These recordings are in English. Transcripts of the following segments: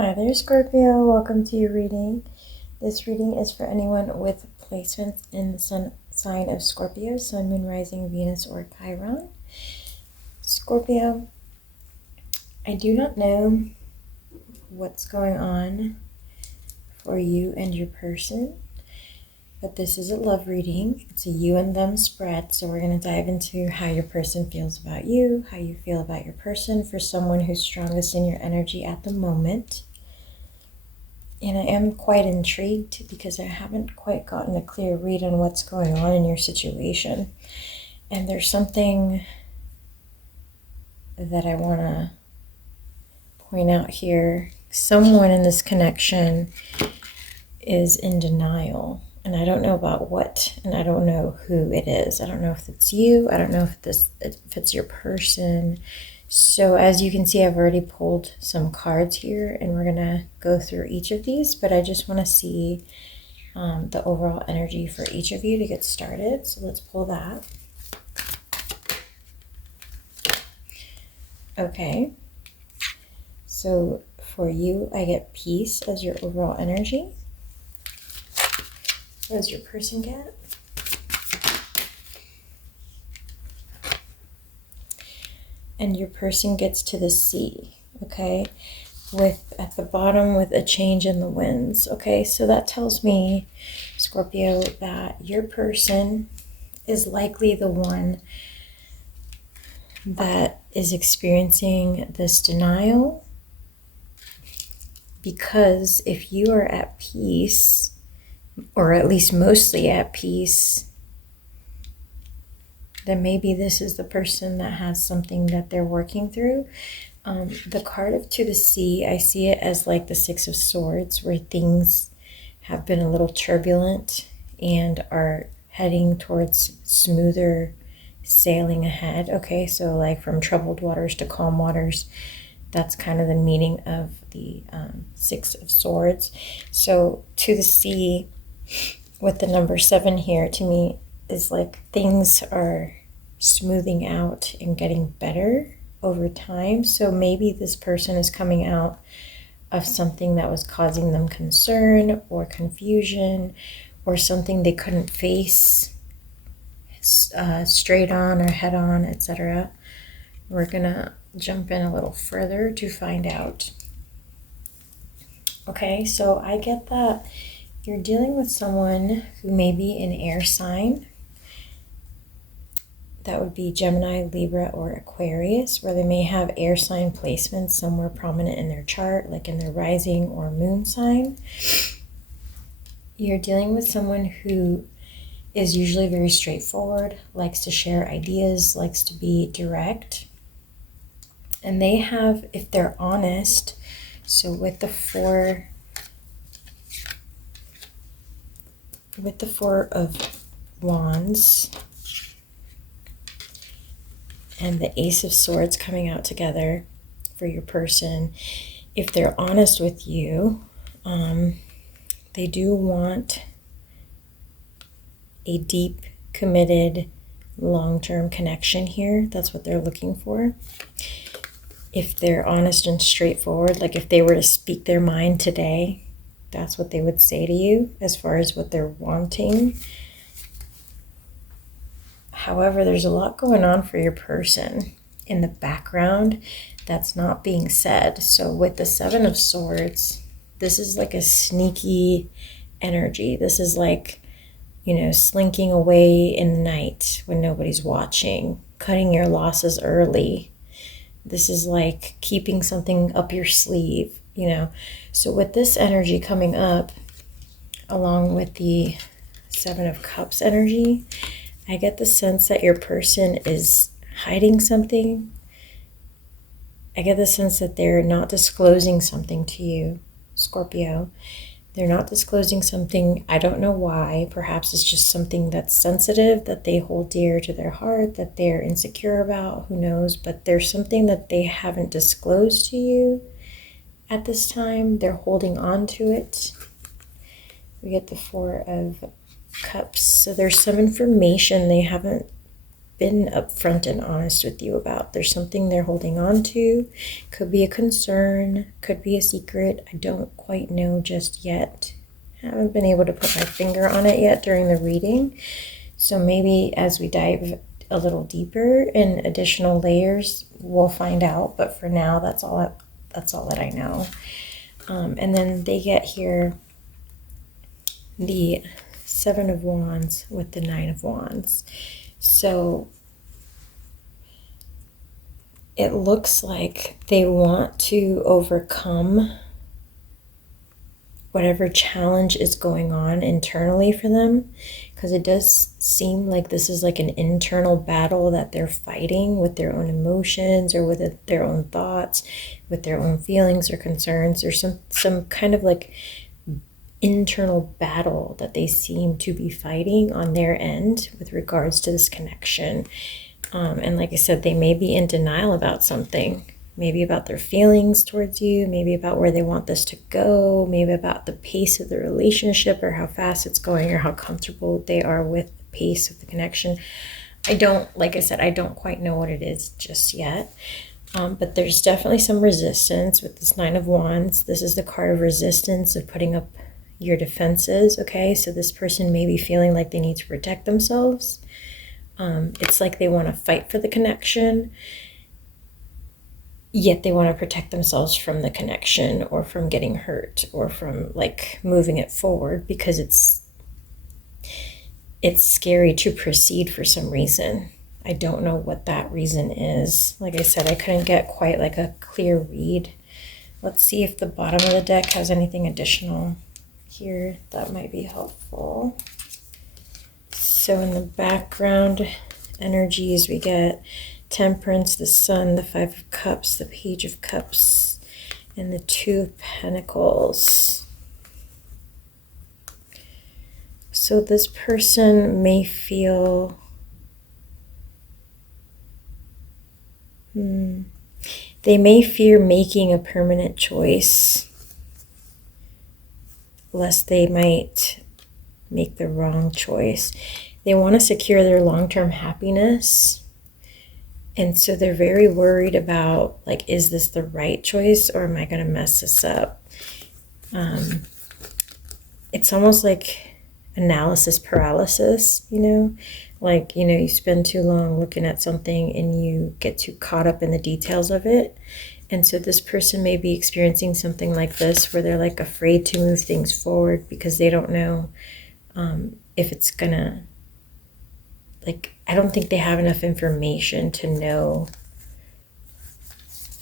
Hi there, Scorpio. Welcome to your reading. This reading is for anyone with placements in the sun sign of Scorpio, Sun, Moon, Rising, Venus, or Chiron. Scorpio, I do not know what's going on for you and your person, but this is a love reading. It's a you and them spread, so we're going to dive into how your person feels about you, how you feel about your person for someone who's strongest in your energy at the moment. And I am quite intrigued because I haven't quite gotten a clear read on what's going on in your situation. And there's something that I want to point out here. Someone in this connection is in denial. And I don't know about what, and I don't know who it is. I don't know if it's you. I don't know if it's your person. So as you can see, I've already pulled some cards here, and we're going to go through each of these, but I just want to see the overall energy for each of you to get started. So let's pull that. Okay. So for you, I get peace as your overall energy. What does your person get? And your person gets to the sea, okay? With at the bottom with a change in the winds, okay? So that tells me, Scorpio, that your person is likely the one that is experiencing this denial, because if you are at peace, or at least mostly at peace, then maybe this is the person that has something that they're working through. The card of To the Sea, I see it as like the Six of Swords, where things have been a little turbulent and are heading towards smoother sailing ahead. Okay, so like from troubled waters to calm waters. That's kind of the meaning of the Six of Swords. So To the Sea with the number 7 here, to me, is like things are smoothing out and getting better over time. So maybe this person is coming out of something that was causing them concern or confusion, or something they couldn't face straight on or head on, etc. We're gonna jump in a little further to find out. Okay, so I get that you're dealing with someone who may be an air sign. That would be Gemini, Libra, or Aquarius, where they may have air sign placements somewhere prominent in their chart, like in their rising or moon sign. You're dealing with someone who is usually very straightforward, likes to share ideas, likes to be direct. And they have, if they're honest, so with the four of Wands and the Ace of Swords coming out together for your person, if they're honest with you, they do want a deep, committed, long-term connection here. That's what they're looking for. If they're honest and straightforward, like if they were to speak their mind today, that's what they would say to you as far as what they're wanting. However, there's a lot going on for your person in the background that's not being said. So with the Seven of Swords, this is like a sneaky energy. This is like, slinking away in the night when nobody's watching, cutting your losses early. This is like keeping something up your sleeve, So with this energy coming up, along with the Seven of Cups energy, I get the sense that your person is hiding something. I get the sense that they're not disclosing something to you, Scorpio. They're not disclosing something. I don't know why. Perhaps it's just something that's sensitive, that they hold dear to their heart, that they're insecure about. Who knows? But there's something that they haven't disclosed to you at this time. They're holding on to it. We get the Four of Cups. So there's some information they haven't been upfront and honest with you about. There's something they're holding on to. Could be a concern, could be a secret. I don't quite know just yet. Haven't been able to put my finger on it yet during the reading. So maybe as we dive a little deeper in additional layers, we'll find out. But for now, that's all that I know. And then they get here the Seven of Wands with the Nine of Wands. So it looks like they want to overcome whatever challenge is going on internally for them, because it does seem like this is like an internal battle that they're fighting with their own emotions or with their own thoughts, with their own feelings or concerns, or some kind of like internal battle that they seem to be fighting on their end with regards to this connection. And like I said, they may be in denial about something, maybe about their feelings towards you, maybe about where they want this to go, maybe about the pace of the relationship or how fast it's going or how comfortable they are with the pace of the connection. Like I said, I don't quite know what it is just yet. But there's definitely some resistance with this Nine of Wands. This is the card of resistance, of putting up your defenses, okay? So this person may be feeling like they need to protect themselves. It's like they want to fight for the connection, yet they want to protect themselves from the connection or from getting hurt or from like moving it forward, because it's scary to proceed for some reason. I don't know what that reason is. Like I said, I couldn't get quite like a clear read. Let's see if the bottom of the deck has anything additional here that might be helpful. So in the background energies, we get Temperance, the Sun, the Five of Cups, the Page of Cups, and the Two of Pentacles. So this person may feel they may fear making a permanent choice, lest they might make the wrong choice. They want to secure their long-term happiness. And so they're very worried about, like, is this the right choice or am I going to mess this up? It's almost like analysis paralysis, you know? Like, you know, you spend too long looking at something and you get too caught up in the details of it. And so this person may be experiencing something like this, where they're like afraid to move things forward because they don't know if it's gonna, like, I don't think they have enough information to know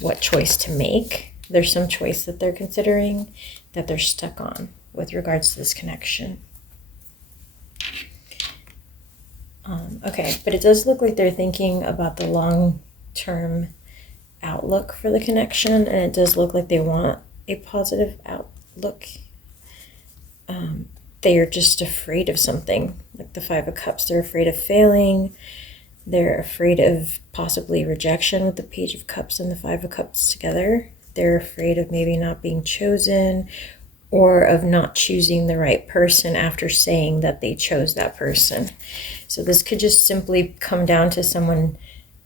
what choice to make. There's some choice that they're considering that they're stuck on with regards to this connection. Okay, but it does look like they're thinking about the long-term outlook for the connection, and it does look like they want a positive outlook. They are just afraid of something, like the Five of Cups. They're afraid of failing. They're afraid of possibly rejection with the Page of Cups and the Five of Cups together. They're afraid of maybe not being chosen, or of not choosing the right person after saying that they chose that person. So this could just simply come down to someone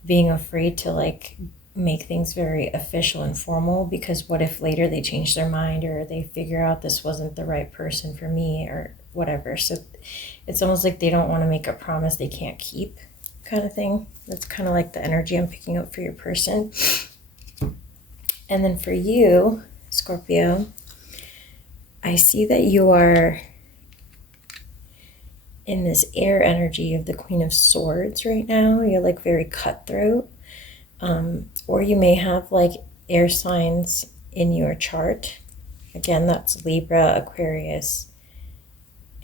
being afraid to like make things very official and formal, because what if later they change their mind or they figure out this wasn't the right person for me or whatever. So it's almost like they don't want to make a promise they can't keep, kind of thing. That's kind of like the energy I'm picking up for your person. And then for you, Scorpio, I see that you are in this air energy of the Queen of Swords right now. You're like very cutthroat. Or you may have like air signs in your chart. Again, that's Libra, Aquarius,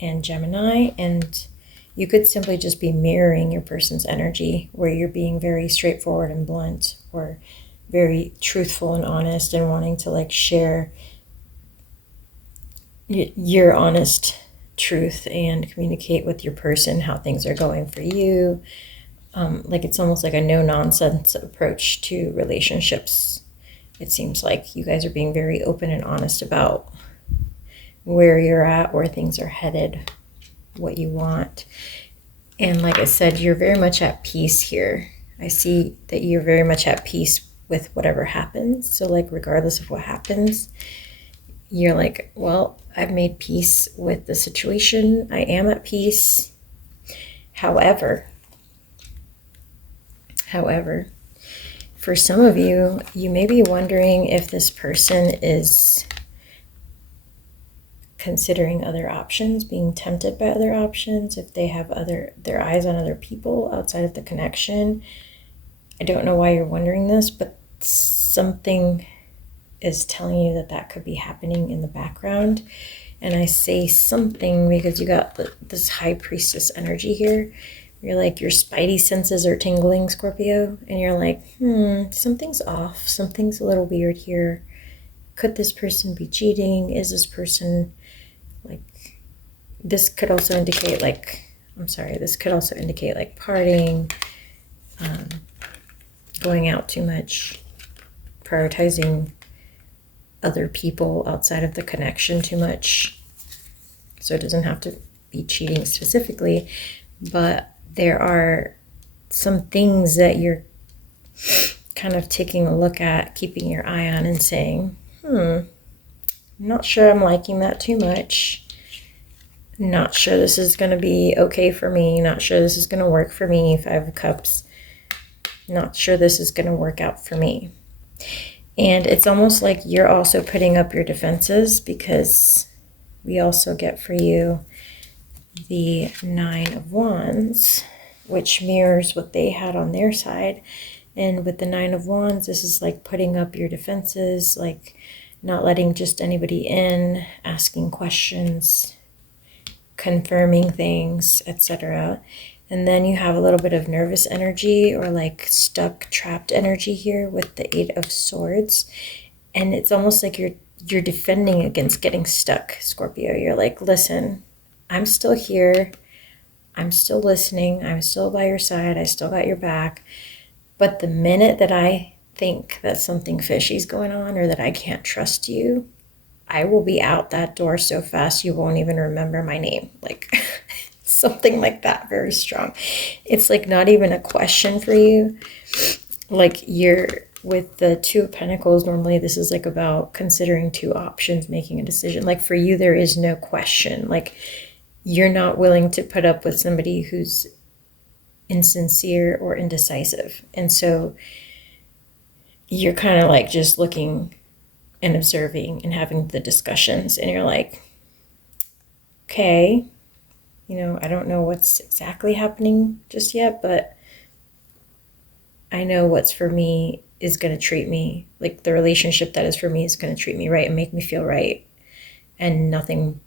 and Gemini. And you could simply just be mirroring your person's energy, where you're being very straightforward and blunt, or very truthful and honest, and wanting to like share your honest truth and communicate with your person how things are going for you. Like it's almost like a no-nonsense approach to relationships. It seems like you guys are being very open and honest about where you're at, where things are headed, what you want. And like I said, you're very much at peace here. I see that you're very much at peace with whatever happens. So like regardless of what happens, you're like, well, I've made peace with the situation. I am at peace. However, for some of you, you may be wondering if this person is considering other options, being tempted by other options, if they have their eyes on other people outside of the connection. I don't know why you're wondering this, but something is telling you that that could be happening in the background. And I say something because you got this high priestess energy here. You're like, your spidey senses are tingling, Scorpio, and you're like, something's off. Something's a little weird here. Could this person be cheating? Is this person like, this could also indicate like, this could also indicate like partying, going out too much, prioritizing other people outside of the connection too much. So it doesn't have to be cheating specifically, but there are some things that you're kind of taking a look at, keeping your eye on and saying, I'm not sure I'm liking that too much. Not sure this is going to be okay for me. Not sure this is going to work for me. Five of Cups. Not sure this is going to work out for me. And it's almost like you're also putting up your defenses, because we also get for you the Nine of Wands, which mirrors what they had on their side. And with the Nine of Wands, this is like putting up your defenses, like not letting just anybody in, asking questions, confirming things, etc. And then you have a little bit of nervous energy, or like stuck, trapped energy here with the Eight of Swords. And it's almost like you're defending against getting stuck, Scorpio. You're like, listen, I'm still here. I'm still listening. I'm still by your side. I still got your back. But the minute that I think that something fishy is going on, or that I can't trust you, I will be out that door so fast you won't even remember my name. Like something like that, very strong. It's like not even a question for you. Like you're with the Two of Pentacles, normally this is like about considering two options, making a decision. Like for you, there is no question. Like you're not willing to put up with somebody who's insincere or indecisive. And so you're kind of like just looking and observing and having the discussions. And you're like, okay, I don't know what's exactly happening just yet, but I know what's for me is going to treat me, like the relationship that is for me is going to treat me right and make me feel right, and nothing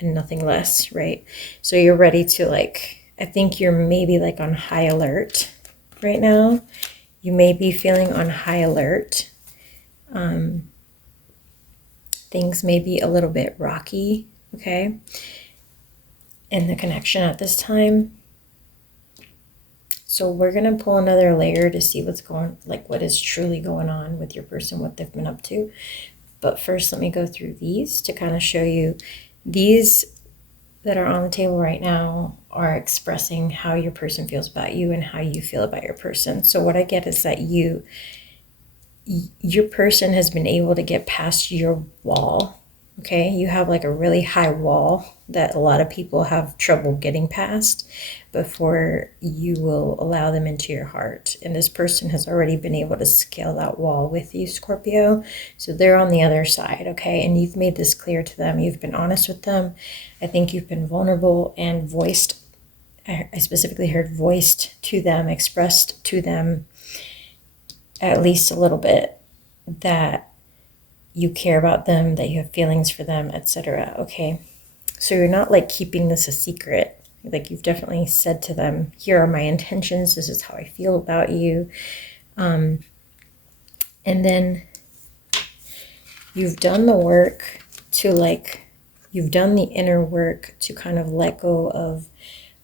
less, right? So you're ready to I think you're maybe like on high alert right now. You may be feeling on high alert. Things may be a little bit rocky, okay, in the connection at this time. So we're going to pull another layer to see what is truly going on with your person, what they've been up to. But first, let me go through these to kind of show you. These that are on the table right now are expressing how your person feels about you and how you feel about your person. So what I get is that your person has been able to get past your wall. Okay, you have like a really high wall that a lot of people have trouble getting past before you will allow them into your heart. And this person has already been able to scale that wall with you, Scorpio. So they're on the other side, okay? And you've made this clear to them. You've been honest with them. I think you've been vulnerable and voiced. I specifically heard voiced to them, expressed to them at least a little bit that you care about them, that you have feelings for them, etc. Okay, so you're not like keeping this a secret. Like you've definitely said to them, here are my intentions, this is how I feel about you. And then you've done the work to you've done the inner work to kind of let go of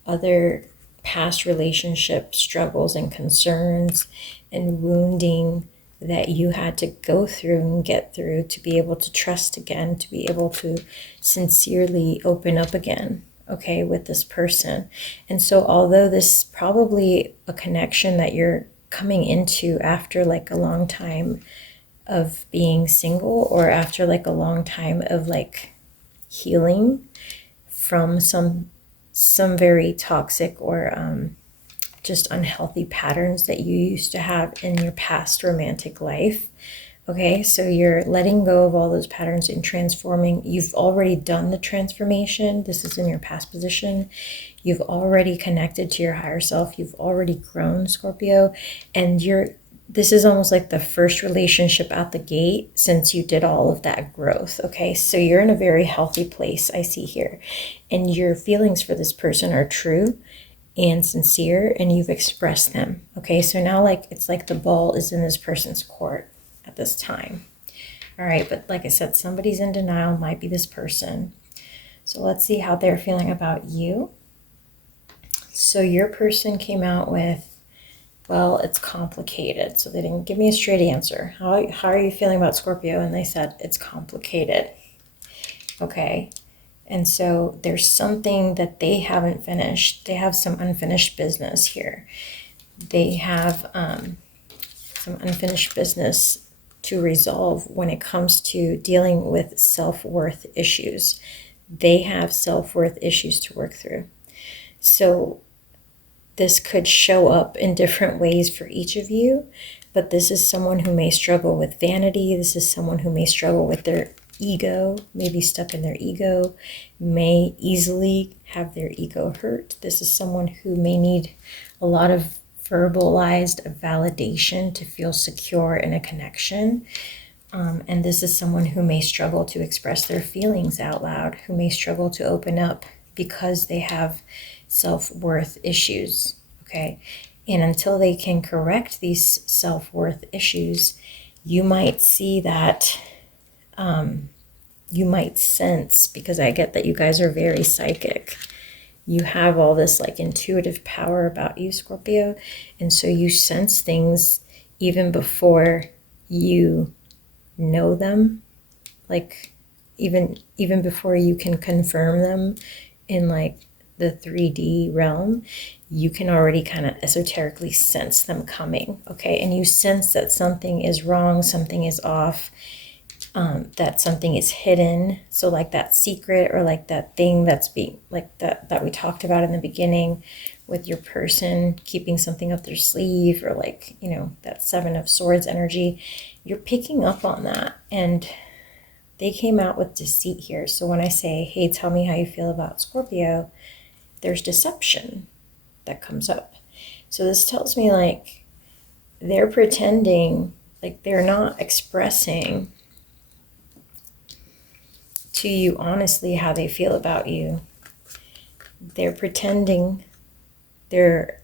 other past relationship struggles and concerns and wounding that you had to go through and get through to be able to trust again, to be able to sincerely open up again. okay, with this person. And so although this is probably a connection that you're coming into after like a long time of being single, or after like a long time of like healing from some very toxic or just unhealthy patterns that you used to have in your past romantic life. Okay, so you're letting go of all those patterns and transforming. You've already done the transformation. This is in your past position. You've already connected to your higher self. You've already grown, Scorpio. And this is almost like the first relationship out the gate since you did all of that growth. Okay, so you're in a very healthy place, I see here. And your feelings for this person are true and sincere, and you've expressed them. Okay, so now like it's like the ball is in this person's court at this time. All right, but like I said, somebody's in denial, might be this person. So let's see how they're feeling about you. So your person came out with, well, it's complicated. So they didn't give me a straight answer. How are you feeling about Scorpio? And they said it's complicated. Okay. And so there's something that they haven't finished. They have some unfinished business here. They have some unfinished business to resolve when it comes to dealing with self-worth issues. They have self-worth issues to work through. So this could show up in different ways for each of you, but this is someone who may struggle with vanity. This is someone who may struggle with their ego, maybe stuck in their ego, may easily have their ego hurt. This is someone who may need a lot of verbalized validation to feel secure in a connection. And this is someone who may struggle to express their feelings out loud, who may struggle to open up because they have self-worth issues, okay? And until they can correct these self-worth issues, you might see that, you might sense, because I get that you guys are very psychic. You have all this like intuitive power about you, Scorpio. And so you sense things even before you know them, like even before you can confirm them in like the 3D realm. You can already kind of esoterically sense them coming, okay? And you sense that something is wrong, something is off, that something is hidden. So like that secret, or like that thing that's being like that we talked about in the beginning with your person keeping something up their sleeve, or like, you know, that 7 of Swords energy, you're picking up on that. And they came out with deceit here. So when I say, hey, tell me how you feel about Scorpio, there's deception that comes up. So this tells me like they're pretending, like they're not expressing to you honestly how they feel about you. They're pretending their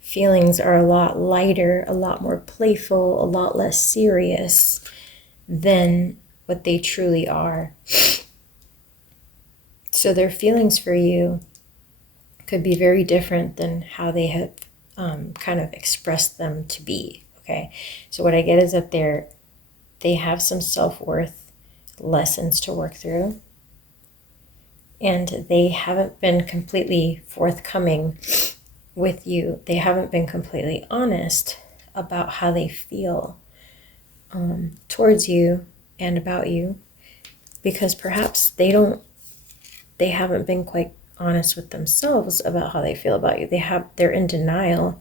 feelings are a lot lighter, a lot more playful, a lot less serious than what they truly are. So their feelings for you could be very different than how they have kind of expressed them to be, okay? So what I get is that they have some self-worth lessons to work through, and they haven't been completely forthcoming with you. They haven't been completely honest about how they feel towards you and about you, because perhaps they haven't been quite honest with themselves about how they feel about you. They're in denial.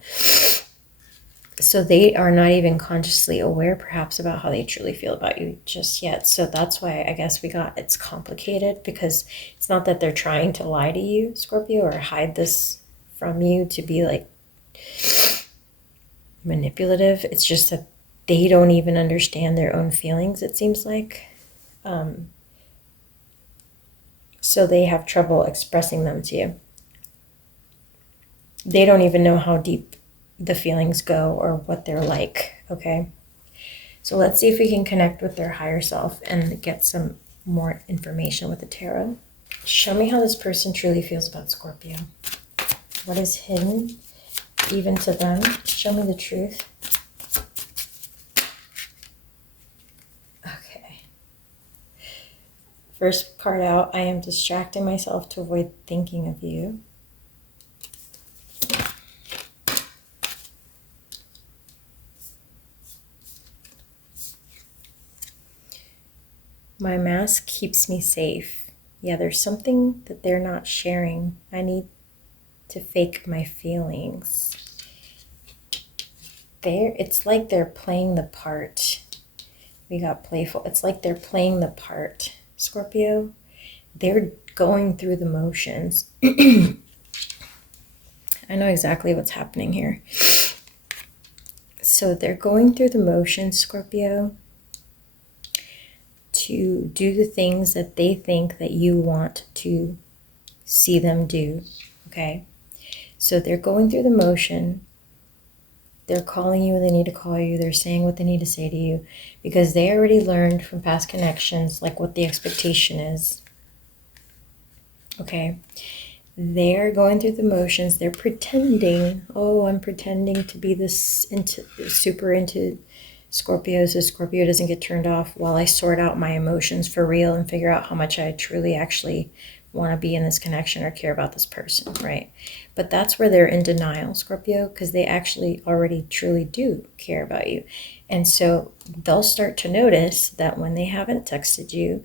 So they are not even consciously aware perhaps about how they truly feel about you just yet. So that's why I guess it's complicated, because it's not that they're trying to lie to you, Scorpio, or hide this from you to be like manipulative. It's just that they don't even understand their own feelings, it seems like. So they have trouble expressing them to you. They don't even know how deep the feelings go or what they're like, okay? So let's see if we can connect with their higher self and get some more information with the tarot. Show me how this person truly feels about Scorpio. What is hidden even to them? Show me the truth. First card out, I am distracting myself to avoid thinking of you. My mask keeps me safe. Yeah, there's something that they're not sharing. I need to fake my feelings. It's like they're playing the part. We got playful. It's like they're playing the part, Scorpio. They're going through the motions. I know exactly what's happening here. So they're going through the motions, Scorpio, to do the things that they think that you want to see them do, okay? So they're going through the motion. They're calling you when they need to call you. They're saying what they need to say to you because they already learned from past connections, like what the expectation is, okay? They're going through the motions. They're pretending, oh, I'm pretending to be this super into Scorpio, so Scorpio doesn't get turned off while I sort out my emotions for real and figure out how much I truly actually want to be in this connection or care about this person, right? But that's where they're in denial, Scorpio, because they actually already truly do care about you. And so they'll start to notice that when they haven't texted you,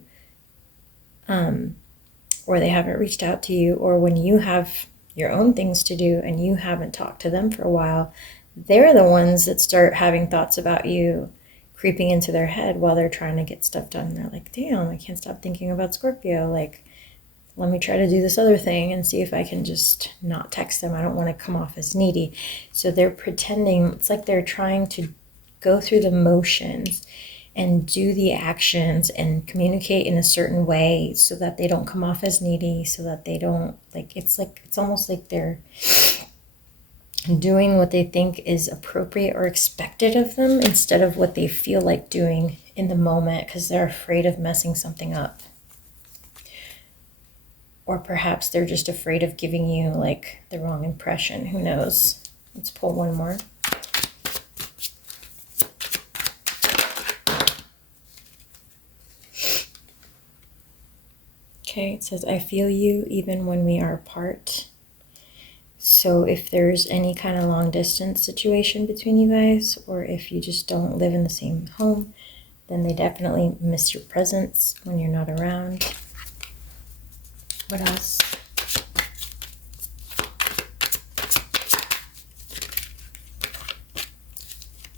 or they haven't reached out to you, or when you have your own things to do and you haven't talked to them for a while, they're the ones that start having thoughts about you creeping into their head while they're trying to get stuff done. They're like, damn, I can't stop thinking about Scorpio. Like, let me try to do this other thing and see if I can just not text them. I don't want to come off as needy. So they're pretending, it's like they're trying to go through the motions and do the actions and communicate in a certain way so that they don't come off as needy, so that they don't, it's almost like they're doing what they think is appropriate or expected of them instead of what they feel like doing in the moment because they're afraid of messing something up. Or perhaps they're just afraid of giving you like the wrong impression. Who knows? Let's pull one more. Okay, it says, I feel you even when we are apart. So if there's any kind of long distance situation between you guys, or if you just don't live in the same home, then they definitely miss your presence when you're not around. What else?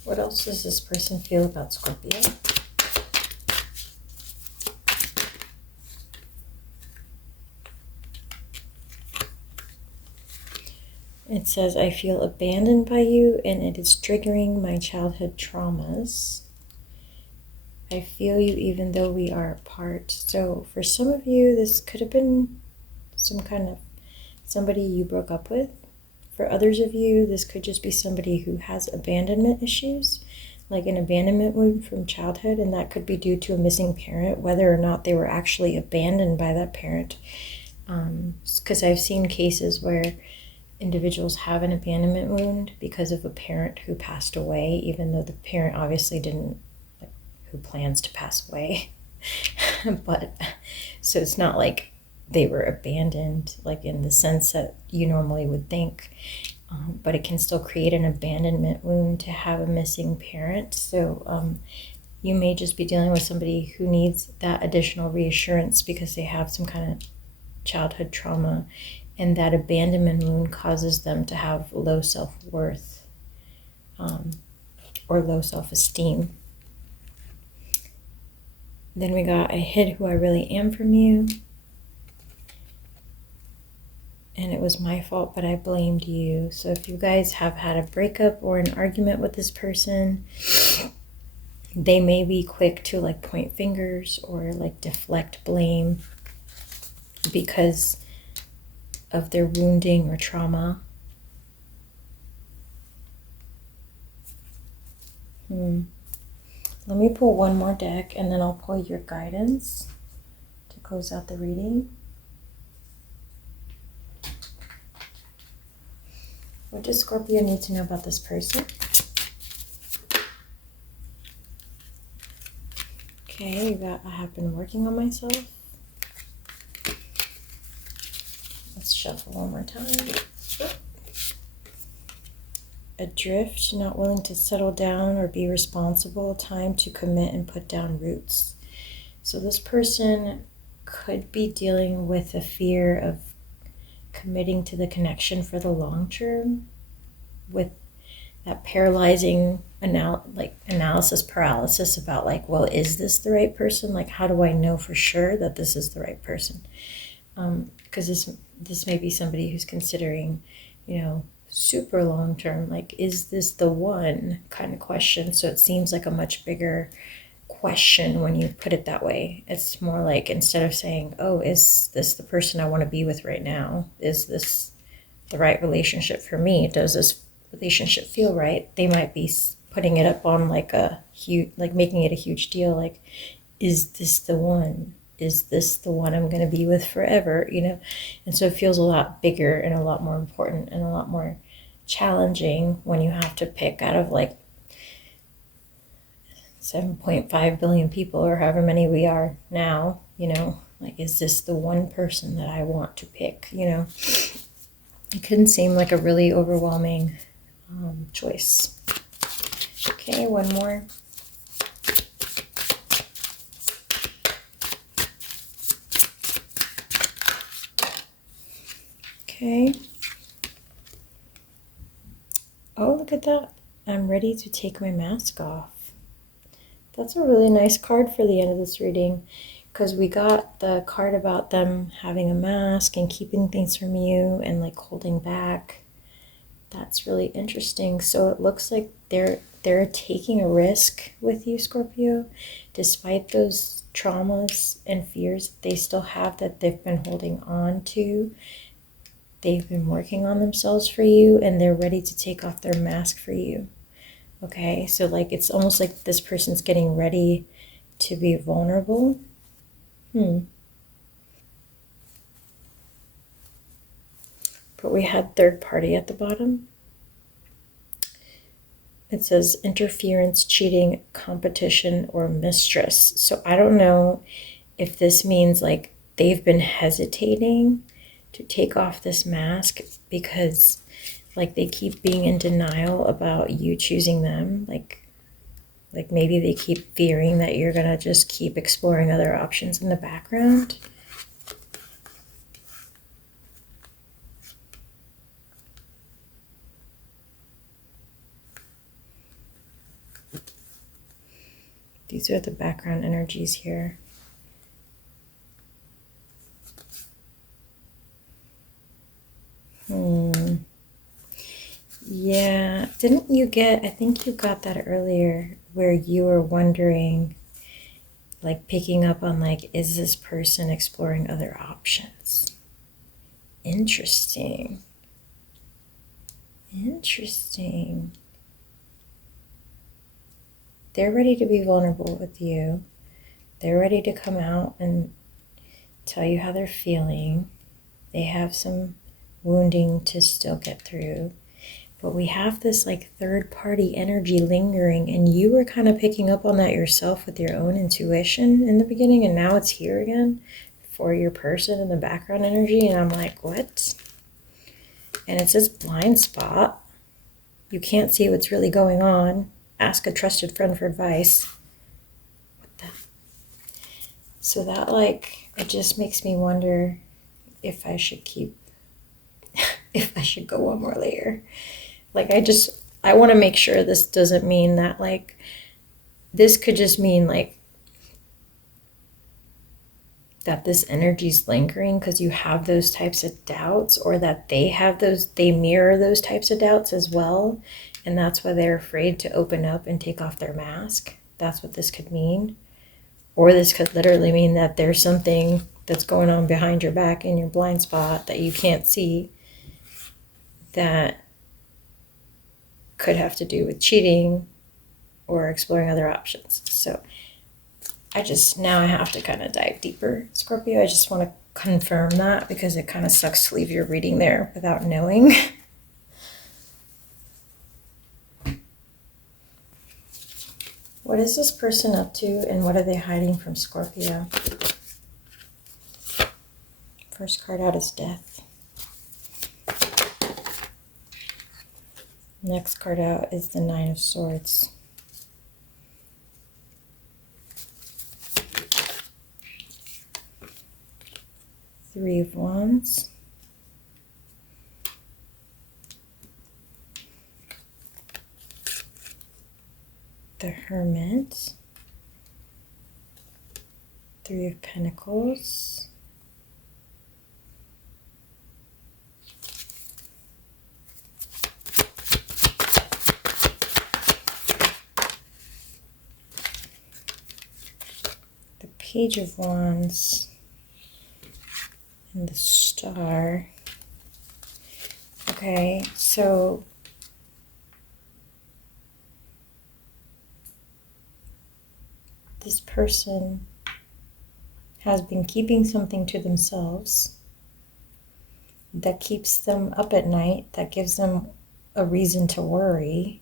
What else does this person feel about Scorpio? It says, I feel abandoned by you and it is triggering my childhood traumas. I feel you even though we are apart. So for some of you, this could have been some kind of somebody you broke up with. For others of you, this could just be somebody who has abandonment issues, like an abandonment wound from childhood, and that could be due to a missing parent, whether or not they were actually abandoned by that parent. Because I've seen cases where individuals have an abandonment wound because of a parent who passed away, even though the parent obviously didn't, like, who plans to pass away. But so it's not like they were abandoned, like in the sense that you normally would think, but it can still create an abandonment wound to have a missing parent. So you may just be dealing with somebody who needs that additional reassurance because they have some kind of childhood trauma, and that abandonment wound causes them to have low self-worth or low self-esteem. Then we got, I hid who I really am from you. And it was my fault, but I blamed you. So if you guys have had a breakup or an argument with this person, they may be quick to like point fingers or like deflect blame because of their wounding or trauma. Let me pull one more deck and then I'll pull your guidance to close out the reading. What does Scorpio need to know about this person? Okay, you got, I have been working on myself. Let's shuffle one more time. Adrift, not willing to settle down or be responsible, time to commit and put down roots. So this person could be dealing with a fear of committing to the connection for the long term, with that paralyzing analysis paralysis about like, well, is this the right person? Like, how do I know for sure that this is the right person? Because this may be somebody who's considering, super long term, like, is this the one kind of question. So it seems like a much bigger question when you put it that way. It's more like, instead of saying, oh, is this the person I want to be with right now? Is this the right relationship for me? Does this relationship feel right? They might be putting it up on like a huge, like making it a huge deal. Like, is this the one? Is this the one I'm going to be with forever? And so it feels a lot bigger and a lot more important and a lot more challenging when you have to pick out of like 7.5 billion people or however many we are now, like, is this the one person that I want to pick? It can seem like a really overwhelming choice. Okay, one more. Okay. Oh, look at that. I'm ready to take my mask off. That's a really nice card for the end of this reading, because we got the card about them having a mask and keeping things from you and like holding back. That's really interesting. So it looks like they're taking a risk with you, Scorpio, despite those traumas and fears they still have that they've been holding on to. They've been working on themselves for you, and they're ready to take off their mask for you. Okay, so like, it's almost like this person's getting ready to be vulnerable. But we had third party at the bottom. It says interference, cheating, competition, or mistress. So I don't know if this means like they've been hesitating to take off this mask because like they keep being in denial about you choosing them. Like maybe they keep fearing that you're gonna just keep exploring other options in the background. These are the background energies here. Yeah, didn't you get, I think you got that earlier, where you were wondering, like picking up on like, is this person exploring other options? Interesting. They're ready to be vulnerable with you. They're ready to come out and tell you how they're feeling. They have some wounding to still get through. But we have this like third party energy lingering, and you were kind of picking up on that yourself with your own intuition in the beginning, and now it's here again for your person in the background energy. And I'm like, what? And it says blind spot. You can't see what's really going on. Ask a trusted friend for advice. What the? So that like, it just makes me wonder if I should if I should go one more layer. Like, I want to make sure this doesn't mean that, like, this could just mean, like, that this energy's lingering because you have those types of doubts, or that they mirror those types of doubts as well. And that's why they're afraid to open up and take off their mask. That's what this could mean. Or this could literally mean that there's something that's going on behind your back in your blind spot that you can't see, that could have to do with cheating or exploring other options. So now I have to kind of dive deeper, Scorpio. I just want to confirm that because it kind of sucks to leave your reading there without knowing. What is this person up to, and what are they hiding from Scorpio? First card out is death. Next card out is the Nine of Swords. Three of Wands. The Hermit. Three of Pentacles. The Page of Wands. And the Star. Okay, so this person has been keeping something to themselves that keeps them up at night, that gives them a reason to worry.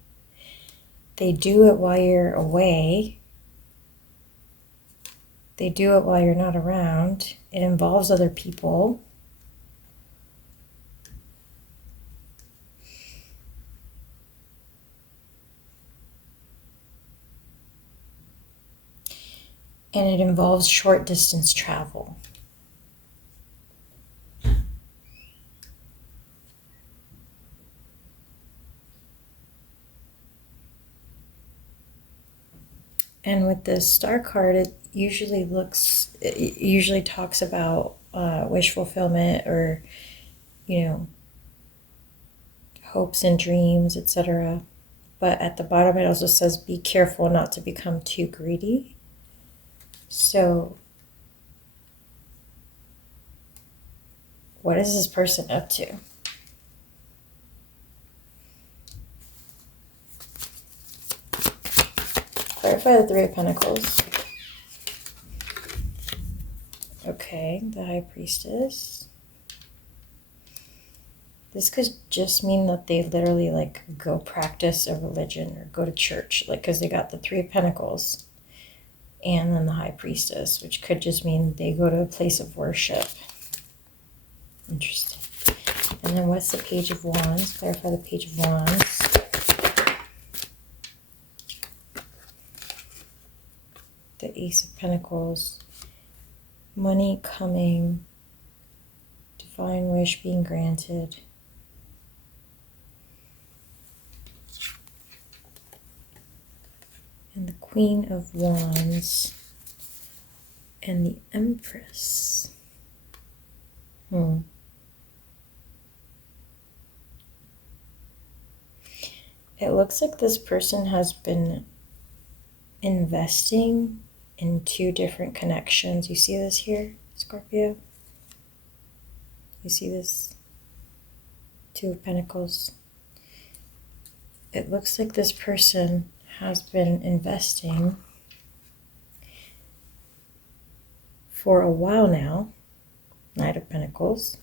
They do it while you're away. They do it while you're not around. It involves other people. And it involves short distance travel. And with the Star card, it usually talks about wish fulfillment, or, hopes and dreams, etc. But at the bottom, it also says be careful not to become too greedy. So what is this person up to? Clarify the Three of Pentacles. Okay, the High Priestess. This could just mean that they literally go practice a religion or go to church, because they got the Three of Pentacles and then the High Priestess, which could just mean they go to a place of worship. Interesting. And then what's the Page of Wands? Clarify the Page of Wands. The Ace of Pentacles. Money coming. Divine wish being granted. And the Queen of Wands. And the Empress. It looks like this person has been investing in two different connections. You see this here, Scorpio? You see this? Two of Pentacles. It looks like this person has been investing for a while now. Knight of Pentacles.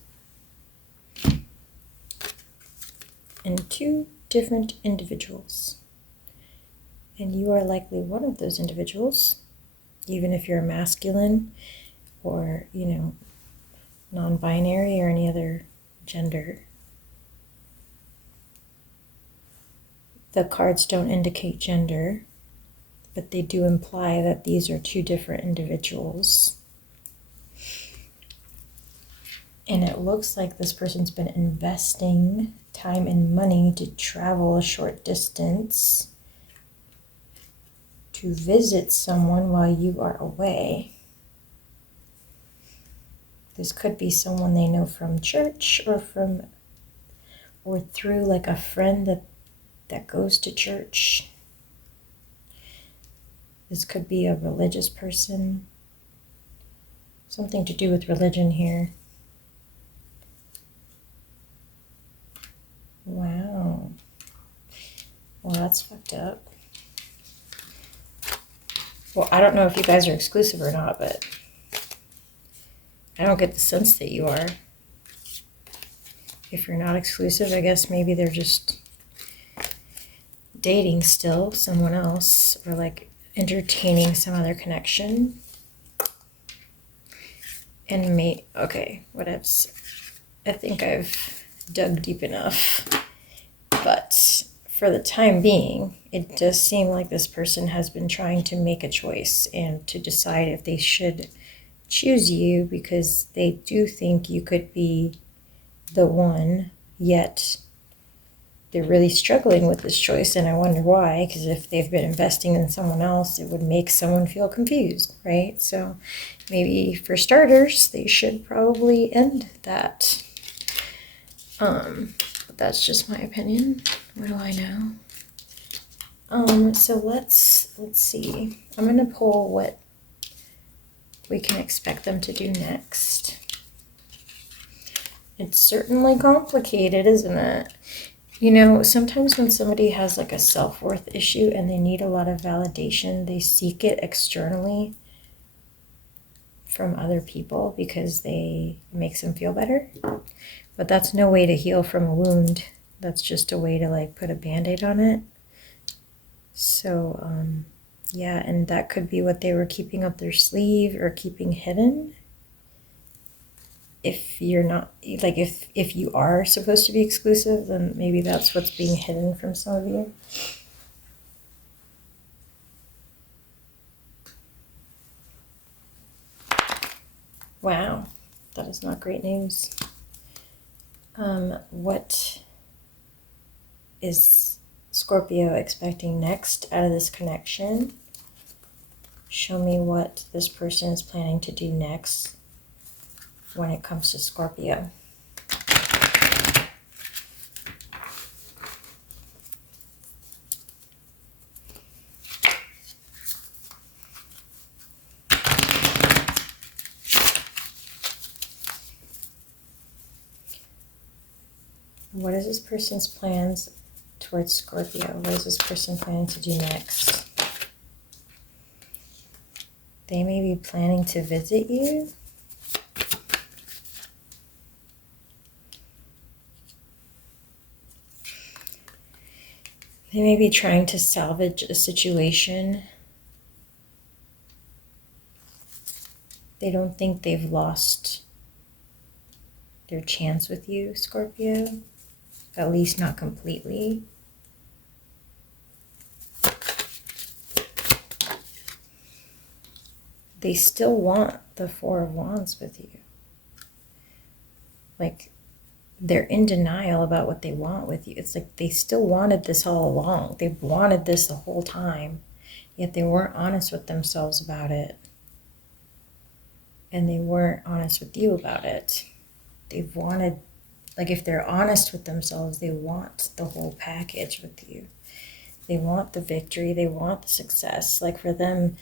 In two different individuals. And you are likely one of those individuals, even if you're masculine or, non-binary or any other gender. The cards don't indicate gender, but they do imply that these are two different individuals. And it looks like this person's been investing time and money to travel a short distance to visit someone while you are away. This could be someone they know from church or through a friend that goes to church. This could be a religious person. Something to do with religion here. Wow. Well, that's fucked up. Well, I don't know if you guys are exclusive or not, but I don't get the sense that you are. If you're not exclusive, I guess maybe they're just dating still someone else, or entertaining some other connection. And okay, I think I've dug deep enough. But for the time being, it does seem like this person has been trying to make a choice and to decide if they should choose you, because they do think you could be the one, yet they're really struggling with this choice. And I wonder why, because if they've been investing in someone else, it would make someone feel confused, right? So maybe for starters, they should probably end that. But that's just my opinion. What do I know? So let's see. I'm gonna pull what we can expect them to do next. It's certainly complicated, isn't it? You know, sometimes when somebody has like a self-worth issue and they need a lot of validation, they seek it externally from other people because it makes them feel better. But that's no way to heal from a wound. That's just a way to like put a band-aid on it. So, yeah, and that could be what they were keeping up their sleeve or keeping hidden. If you're not, like, if you are supposed to be exclusive, then maybe that's what's being hidden from some of you. Wow, that is not great news. What is Scorpio expecting next out of this connection? Show me what this person is planning to do next when it comes to Scorpio. What is this person's plans towards Scorpio? What is this person planning to do next? They may be planning to visit you. They may be trying to salvage a situation. They don't think they've lost their chance with you, Scorpio. At least not completely. They still want the Four of Wands with you. Like, they're in denial about what they want with you. It's like they still wanted this all along. They've wanted this the whole time, yet they weren't honest with themselves about it. And they weren't honest with you about it. They've wanted, like, if they're honest with themselves, they want the whole package with you. They want the victory. They want the success. Like, for them,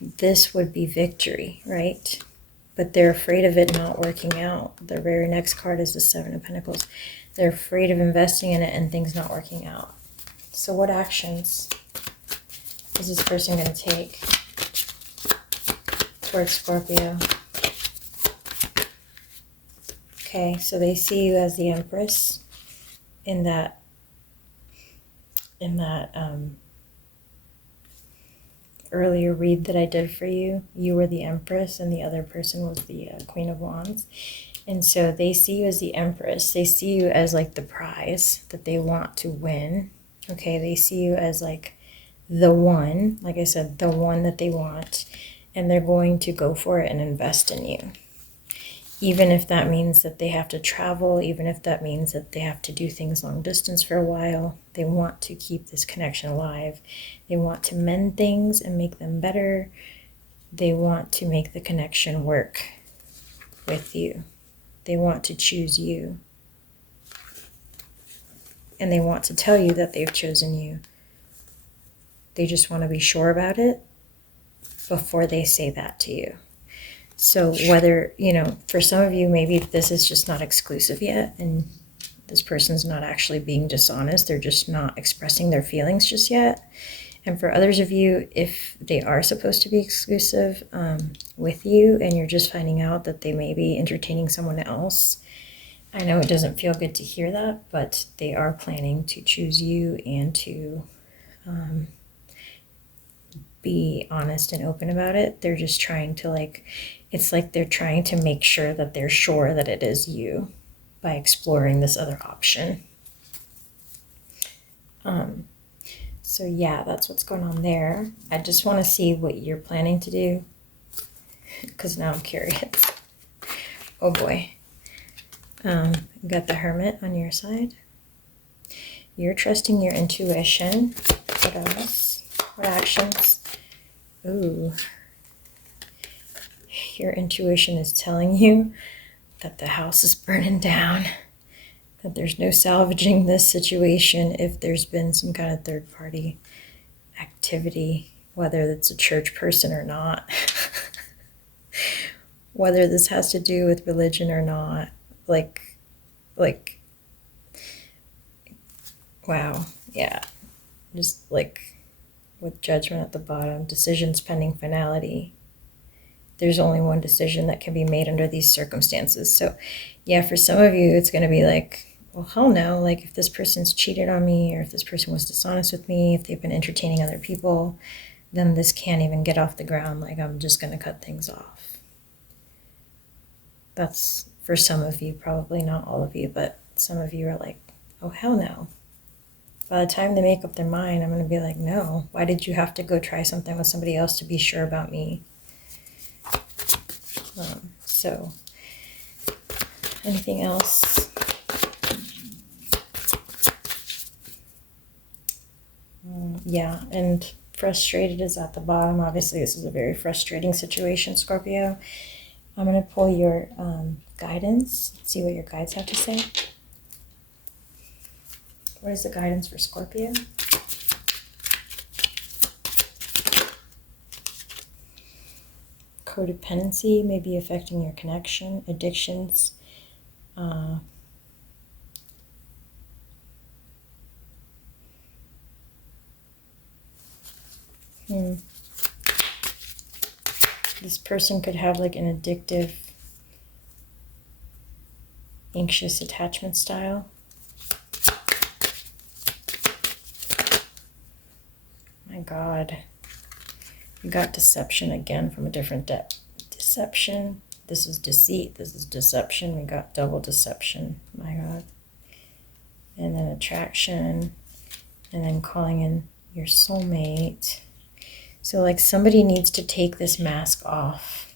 this would be victory, right? But they're afraid of it not working out. The very next card is the Seven of Pentacles. They're afraid of investing in it and things not working out. So what actions is this person going to take towards Scorpio? Okay, so they see you as the Empress in that earlier read that I did for you. You were the Empress and the other person was the Queen of Wands. And so they see you as the Empress. They see you as like the prize that they want to win. Okay, they see you as like the one, like I said, the one that they want. And they're going to go for it and invest in you. Even if that means that they have to travel, even if that means that they have to do things long distance for a while, they want to keep this connection alive. They want to mend things and make them better. They want to make the connection work with you. They want to choose you. And they want to tell you that they've chosen you. They just want to be sure about it before they say that to you. So whether, you know, for some of you, maybe this is just not exclusive yet and this person's not actually being dishonest. They're just not expressing their feelings just yet. And for others of you, if they are supposed to be exclusive with you and you're just finding out that they may be entertaining someone else, I know it doesn't feel good to hear that, but they are planning to choose you and to be honest and open about it. They're just trying to it's like they're trying to make sure that they're sure that it is you by exploring this other option. So yeah, that's what's going on there. I just want to see what you're planning to do, because now I'm curious. Oh boy. Got the Hermit on your side. You're trusting your intuition. What else? What actions? Ooh. Your intuition is telling you that the house is burning down, that there's no salvaging this situation if there's been some kind of third party activity, whether it's a church person or not, whether this has to do with religion or not. Like, wow, yeah. Just like with Judgment at the bottom, decisions pending finality. There's only one decision that can be made under these circumstances. So yeah, for some of you, it's going to be like, well, hell no. Like if this person's cheated on me, or if this person was dishonest with me, if they've been entertaining other people, then this can't even get off the ground. Like I'm just going to cut things off. That's for some of you, probably not all of you, but some of you are like, oh, hell no. By the time they make up their mind, I'm going to be like, no, why did you have to go try something with somebody else to be sure about me? So, anything else? Yeah, and frustrated is at the bottom. Obviously, this is a very frustrating situation, Scorpio. I'm going to pull your guidance, see what your guides have to say. What is the guidance for Scorpio? Codependency may be affecting your connection, addictions. This person could have like an addictive, anxious attachment style. My God. You got deception again from a different deception. This is deceit. This is deception. We got double deception. My God. And then attraction. And then calling in your soulmate. So like somebody needs to take this mask off.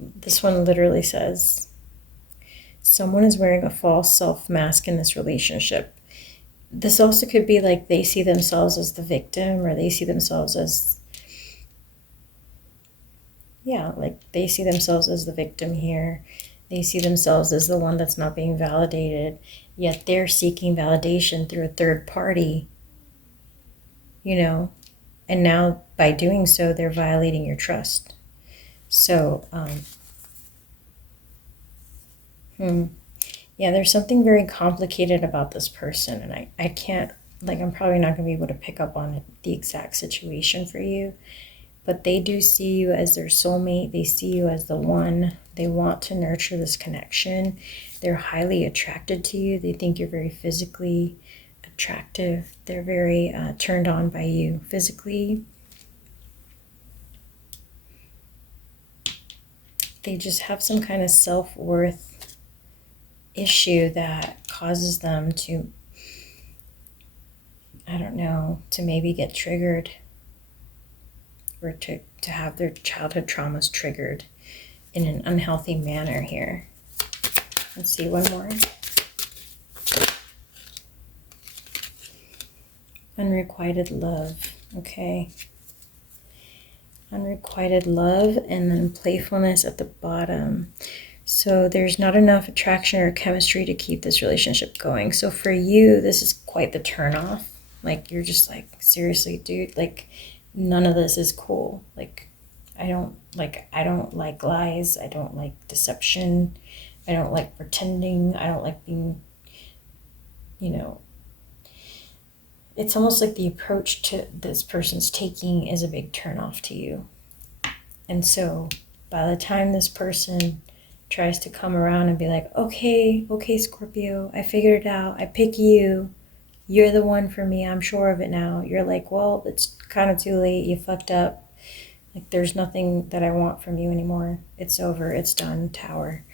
This one literally says, someone is wearing a false self mask in this relationship. This also could be like they see themselves as the victim, or they see themselves as, yeah, like they see themselves as the victim here. They see themselves as the one that's not being validated, yet they're seeking validation through a third party, you know, and now by doing so, they're violating your trust. So, yeah, there's something very complicated about this person, and I can't, like, I'm probably not going to be able to pick up on the exact situation for you, but they do see you as their soulmate. They see you as the one. They want to nurture this connection. They're highly attracted to you. They think you're very physically attractive. They're very turned on by you physically. They just have some kind of self-worth issue that causes them to, I don't know, to maybe get triggered, or to have their childhood traumas triggered in an unhealthy manner here. Let's see, one more. Unrequited love. Okay. Unrequited love, and then playfulness at the bottom. So there's not enough attraction or chemistry to keep this relationship going. So for you, this is quite the turnoff. Like, you're just like, seriously, dude, like, none of this is cool. Like, I don't like lies. I don't like deception. I don't like pretending. I don't like being, you know, it's almost like the approach to this person's taking is a big turnoff to you. And so by the time this person tries to come around and be like, okay, Scorpio, I figured it out. I pick you. You're the one for me. I'm sure of it now. You're like, well, it's kind of too late. You fucked up. Like, there's nothing that I want from you anymore. It's over. It's done. Tower.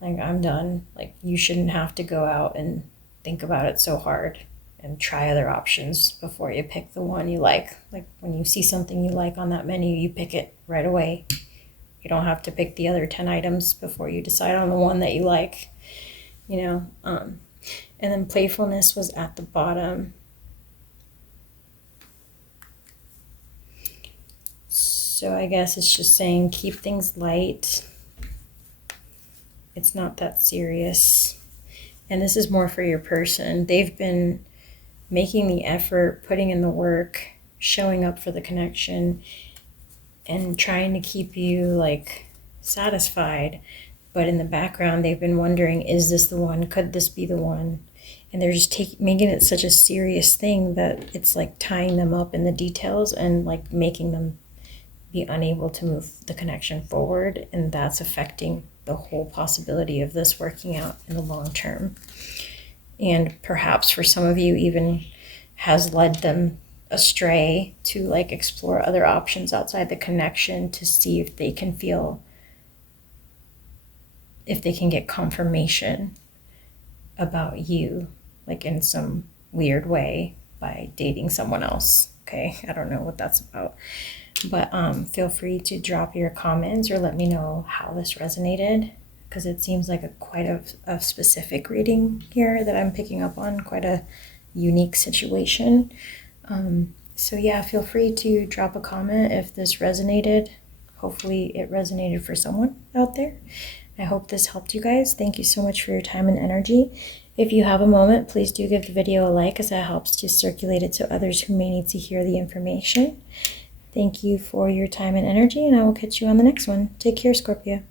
Like, I'm done. Like, you shouldn't have to go out and think about it so hard and try other options before you pick the one you like. Like when you see something you like on that menu, you pick it right away. You don't have to pick the other 10 items before you decide on the one that you like, you know. And then playfulness was at the bottom. So I guess it's just saying keep things light. It's not that serious. And this is more for your person. They've been making the effort, putting in the work, showing up for the connection, and trying to keep you like satisfied. But in the background, they've been wondering, is this the one? Could this be the one? And they're just making it such a serious thing that it's like tying them up in the details and like making them be unable to move the connection forward. And that's affecting the whole possibility of this working out in the long term. And perhaps for some of you even has led them astray to like explore other options outside the connection to see if they can get confirmation about you, like in some weird way by dating someone else. Okay, I don't know what that's about. But feel free to drop your comments or let me know how this resonated, because it seems like quite a specific reading here that I'm picking up on, quite a unique situation. So yeah, feel free to drop a comment if this resonated. Hopefully it resonated for someone out there. I hope this helped you guys. Thank you so much for your time and energy. If you have a moment, please do give the video a like, as that helps to circulate it to others who may need to hear the information. Thank you for your time and energy, and I will catch you on the next one. Take care, Scorpio.